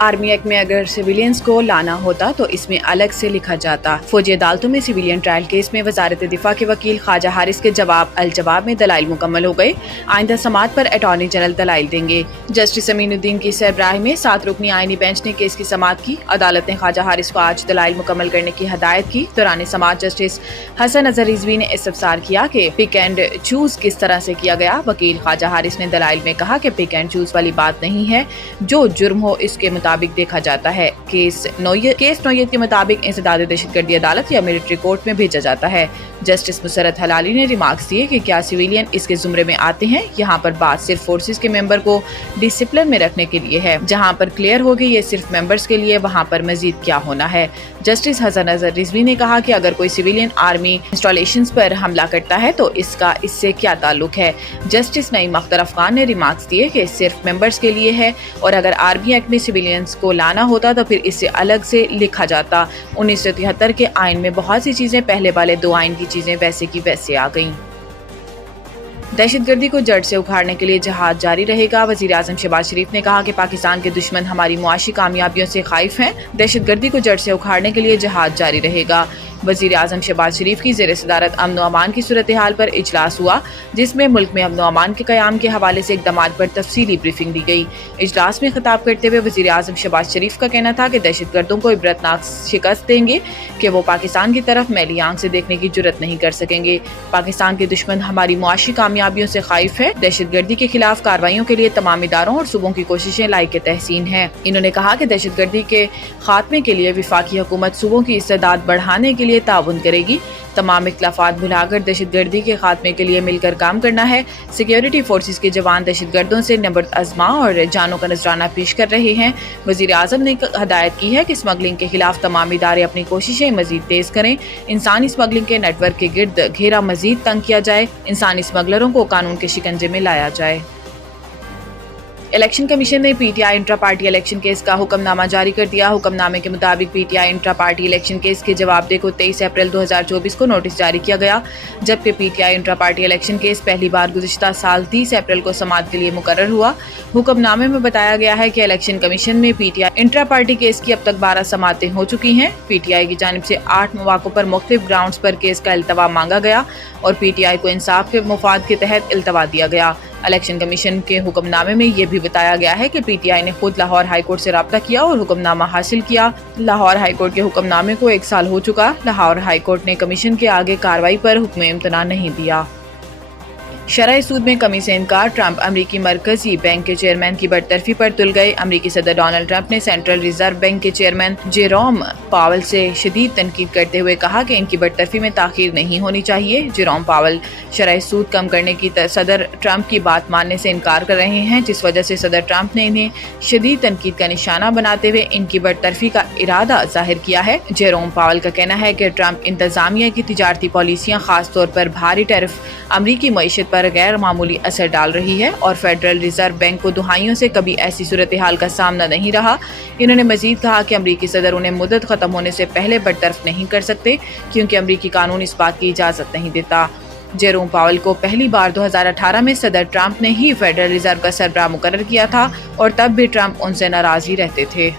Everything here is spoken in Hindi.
आर्मी एक्ट में अगर सिविलियंस को लाना होता तो इसमें अलग से लिखा जाता। फौजी अदालतों में सिविलियन ट्रायल केस में वजारत दिफा के वकील ख्वाजा हारिस के जवाब में दलाइल मुकम्मल हो गए। आइंदा समाअत पर अटॉर्नी जनरल दलाइल देंगे। जस्टिस अमीनुद्दीन की सरबराही में 7 रुकनी आईनी बेंच ने केस की समाअत की। अदालत ने ख्वाजा हारिस को आज दलाइल मुकम्मल करने की हदायत की। दौरान समाअत जस्टिस हसन अजहर रिजवी ने इस्तफसार किया कि पिक एंड चूज किस तरह से किया गया। वकील ख्वाजा हारिस ने दलाइल में कहा कि पिक एंड चूज वाली बात नहीं है, जो जुर्म हो इसके मुताबिक देखा जाता है। केस नौयत के मुताबिक इंसदाद दहशतगर्दी अदालत या मिलिट्री कोर्ट में भेजा जाता है। जस्टिस मुसरत हलाली ने रिमार्क्स दिए कि क्या सिविलियन इसके जुमरे में आते हैं। यहाँ पर बात सिर्फ फोर्सेस के मेंबर को डिसिप्लिन में रखने के लिए है। जहाँ पर क्लियर होगी ये सिर्फ मेंबर्स के लिए, वहाँ पर मजीद क्या होना है। जस्टिस हसन अजहर रिजवी ने कहा कि अगर कोई सिविलियन आर्मी इंस्टॉलेशंस पर हमला करता है तो इसका इससे क्या ताल्लुक है। जस्टिस नईम अख्तर अफगान ने रिमार्क्स दिए कि सिर्फ मेंबर्स के लिए है और अगर आर्मी एक्ट में सिविलियंस को लाना होता तो फिर इससे अलग से लिखा जाता। 1973 के आइन में बहुत सी चीजें पहले वाले 2 आइन की चीजें वैसे की वैसे आ गईं। दहशतगर्दी को जड़ से उखाड़ने के लिए जहाद जारी रहेगा। वजीर आजम शहबाज शरीफ ने कहा कि पाकिस्तान के दुश्मन हमारी मुआशी कामयाबियों से खाइफ हैं। दहशतगर्दी को जड़ से उखाड़ने के लिए जहाद जारी रहेगा। वजीर आजम शहबाज शरीफ की ज़ेर सदारत अमन व अमान की सूरत हाल पर इजलास हुआ, जिसमें मुल्क में अमन व अमान के क़याम के हवाले से इक़दामात पर तफसीली ब्रीफिंग दी गई। इजलास में खिताब करते हुए वजीर आजम शहबाज शरीफ का कहना था कि दहशतगर्दों को इबरतनाक शिकस्त देंगे कि वो पाकिस्तान की तरफ मैली आंख से देखने की जुर्रत नहीं कर सकेंगे। पाकिस्तान के दुश्मन हमारी मुआशी कामयाबियों से खाइफ है। दहशतगर्दी के खिलाफ कार्रवाइयों के लिए तमाम इदारों और सूबों की कोशिशें लायक तहसीन है। इन्होंने कहा कि दहशतगर्दी के खात्मे के लिए वफाकी हुकूमत सूबों की इस्तेदाद बढ़ाने के लिए ताउन करेगी। तमाम इख्तलाफात भुलाकर दहशतगर्दी के खात्मे के लिए मिलकर काम करना है। सिक्योरिटी फोर्सेस के जवान दहशतगर्दों से नबर्द आजमा और जानों का नजराना पेश कर रहे हैं। वजीर आजम ने हदायत की है कि स्मगलिंग के खिलाफ तमाम इदारे अपनी कोशिशें मजीद तेज करें। इंसानी स्मगलिंग के नेटवर्क के गिर्द घेरा मजीद तंग किया जाए। इंसानी स्मगलरों को कानून के शिकंजे में लाया जाए। इलेक्शन कमीशन ने PTI intra party election case का हुक्मनामा जारी कर दिया। हुक्मनामे के मुताबिक PTI intra party election case के जवाबदेह को 23 अप्रैल 2024 को नोटिस जारी किया गया, जबकि PTI intra party election case पहली बार गुज़िश्ता साल 30 अप्रैल को समाअत के लिए मुकर्रर हुआ। हुक्मनामे में बताया गया है कि इलेक्शन कमीशन में पीटीआई इंट्रा पार्टी केस की अब तक 12 समाअतें हो चुकी हैं। पीटीआई की जानिब से 8 मौक़ों पर मुख्तलिफ ग्राउंड्स पर केस का इल्तवा मांगा गया और पीटीआई को इंसाफ के मुफाद के तहत इल्तवा दिया गया। इलेक्शन कमीशन के हुक्मनामे में यह भी बताया गया है कि पीटीआई ने खुद लाहौर हाईकोर्ट से राब्ता किया और हुक्मनामा हासिल किया। लाहौर हाईकोर्ट के हुक्मनामे को 1 साल हो चुका। लाहौर हाईकोर्ट ने कमीशन के आगे कार्रवाई पर हुक्म इम्तना नहीं दिया। शरह सूद में कमी से इनकार। ट्रंप अमरीकी मरकजी बैंक के चेयरमैन की बरतरफी पर तुल गए। अमरीकी सदर डोनाल्ड ट्रंप ने सेंट्रल रिजर्व बैंक के चेयरमैन जेरोम पावल से शदीद तनकीद करते हुए कहा कि इनकी बरतरफी में ताखीर नहीं होनी चाहिए। जेरोम पावल शरह सूद कम करने की सदर ट्रंप की बात मानने से इनकार कर रहे हैं, जिस वजह से सदर ट्रंप ने इन्हें शदीद तनकीद का निशाना बनाते हुए इनकी बरतरफी का इरादा जाहिर किया है। जेरोम पावल का कहना है कि ट्रंप इंतजामिया की तिजारती पॉलिसियाँ खास तौर पर भारी टैरिफ अमरीकी मईशत पर गैर मामूली असर डाल रही है और फेडरल रिजर्व बैंक को दुहाइयों से कभी ऐसी सूरत हाल का सामना नहीं रहा। इन्होंने मजीद कहा कि अमरीकी सदर उन्हें मुद्दत खत्म होने से पहले बरतरफ नहीं कर सकते, क्योंकि अमरीकी कानून इस बात की इजाजत नहीं देता। जेरोम पावल को पहली बार 2018 में सदर ट्रंप ने ही फेडरल रिजर्व का सरबराह मुकर्रर किया था और तब भी ट्रंप उनसे नाराज ही रहते थे।